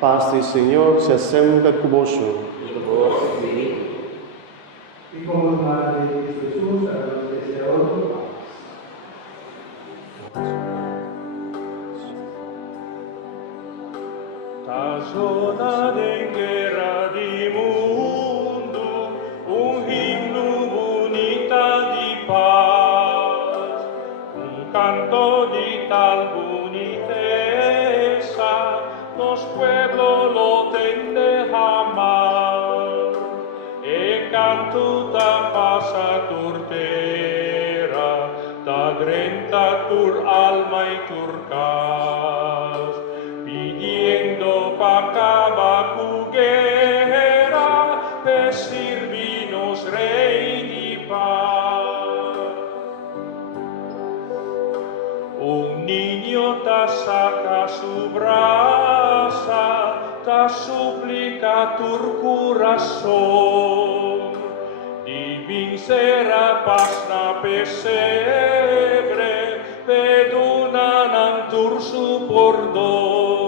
Paz del Señor sea sempre con vosotros. Y como hermana de Cristo Jesús, a los que se oro, Ta giornata guerra di mondo, un inno unità di paz, un canto di tal boniteza, los pueblos lo tende jamás, e canto da paz a tur terra, da drenta tur alma y tur cas, pidiendo pacaba cu guerra, per servinos rey di paz. Un niño ta saca su brasa, ta suplica tur corazón, di vincera paz na pesebre, pedunan tur su pordón.